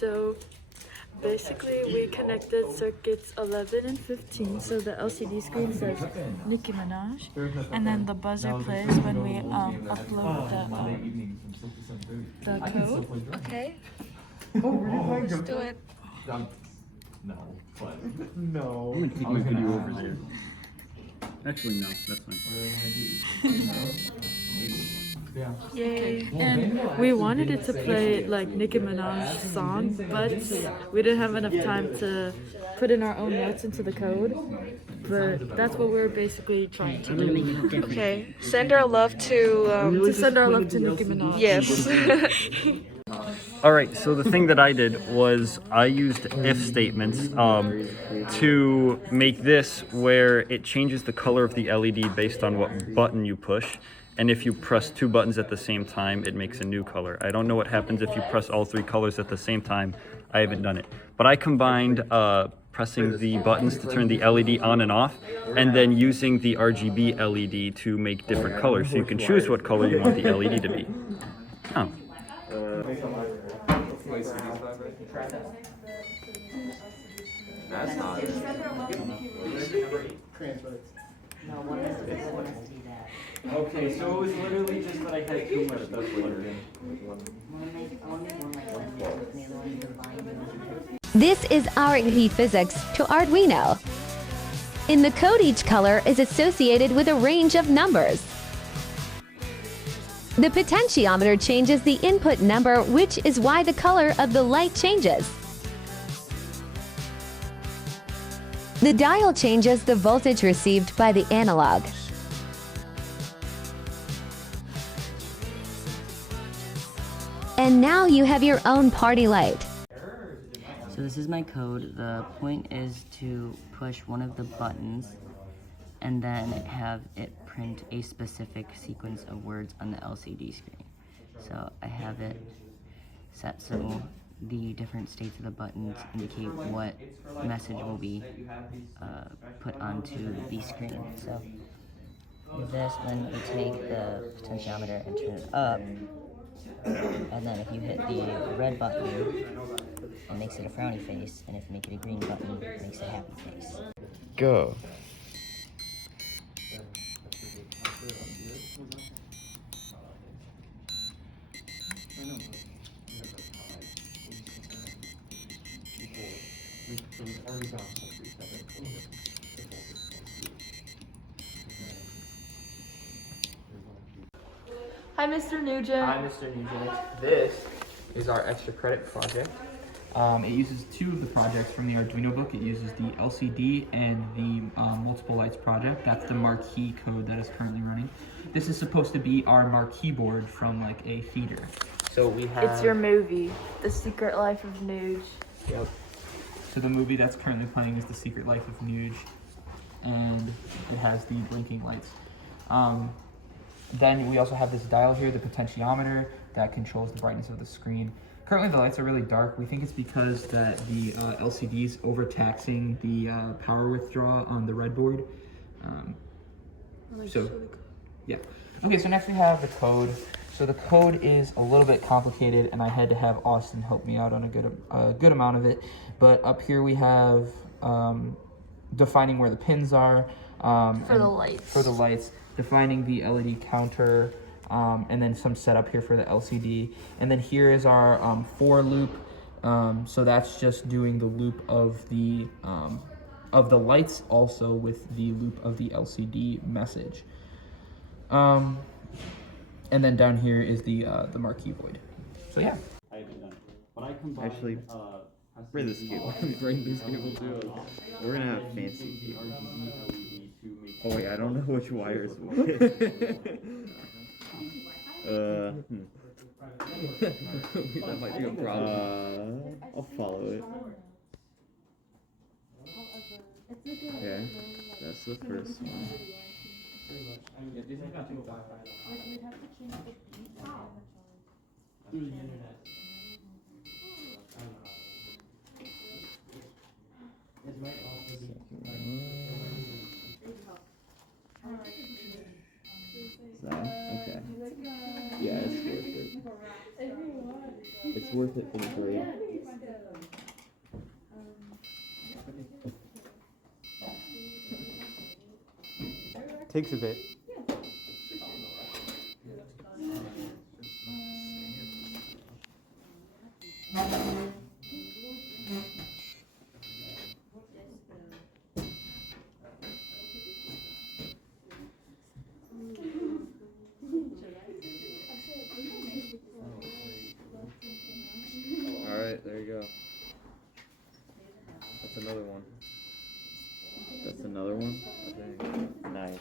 So basically we connected circuits 11 and 15, so the LCD screen says Nicki Minaj, and then the buzzer plays when we upload the code. Okay. Let's do it. No, but No. I'm gonna keep my video over there. Actually, no, that's fine. Yay. And we wanted it to play like Nicki Minaj's song, but we didn't have enough time to put in our own notes into the code. But that's what we're basically trying to do. Okay, send our love to Send our love to Nicki Minaj. yes. Alright, so the thing that I did was I used if statements to make this where it changes the color of the LED based on what button you push. And if you press two buttons at the same time, it makes a new color. I don't know what happens if you press all three colors at the same time. I haven't done it. But I combined pressing the buttons to turn the LED on and off, and then using the RGB LED to make different colors. So you can choose what color you want the LED to be. Oh. That's not it. Okay, so it was literally just that I had too much stuff loaded in. This is our AP Physics to Arduino. In the code, each color is associated with a range of numbers. The potentiometer changes the input number, which is why the color of the light changes. The dial changes the voltage received by the analog. And now you have your own party light. So this is my code. The point is to push one of the buttons and then have it print a specific sequence of words on the LCD screen. So I have it set so the different states of the buttons indicate what message will be put onto the screen. So with this, then you take the potentiometer and turn it up, and then if you hit the red button, it makes it a frowny face, and if you make it a green button, it makes it a happy face. Go. Hi, Mr. Nugent. Hi, Mr. Nugent. This is our extra credit project. It uses two of the projects from the Arduino book. It uses the LCD and the multiple lights project. That's the marquee code that is currently running. This is supposed to be our marquee board from like a feeder. So we have... It's your movie, The Secret Life of Nuge. Yep. So the movie that's currently playing is The Secret Life of Nuge, and it has the blinking lights. Then we also have this dial here, the potentiometer, that controls the brightness of the screen. Currently the lights are really dark. We think it's because that the LCD is overtaxing the power withdrawal on the red board. Yeah. Okay, so next we have the code. So the code is a little bit complicated, and I had to have Austin help me out on a good amount of it. But up here we have defining where the pins are. For the lights. Defining the LED counter, and then some setup here for the LCD. And then here is our for loop. So that's just doing the loop of the lights, also with the loop of the LCD message. And then down here is the marquee void. So yeah. I haven't done it, but I combined. Actually, bring this cable. Bring this cable too. We're gonna have fancy. Oh wait, I don't know which wires. That might be a problem. I'll follow it. Okay, that's the first one. Is that okay? Yeah, it's worth it. It's worth it for the grade. Takes a bit. Alright, there you go. That's another one. That's another one? I think. Nice.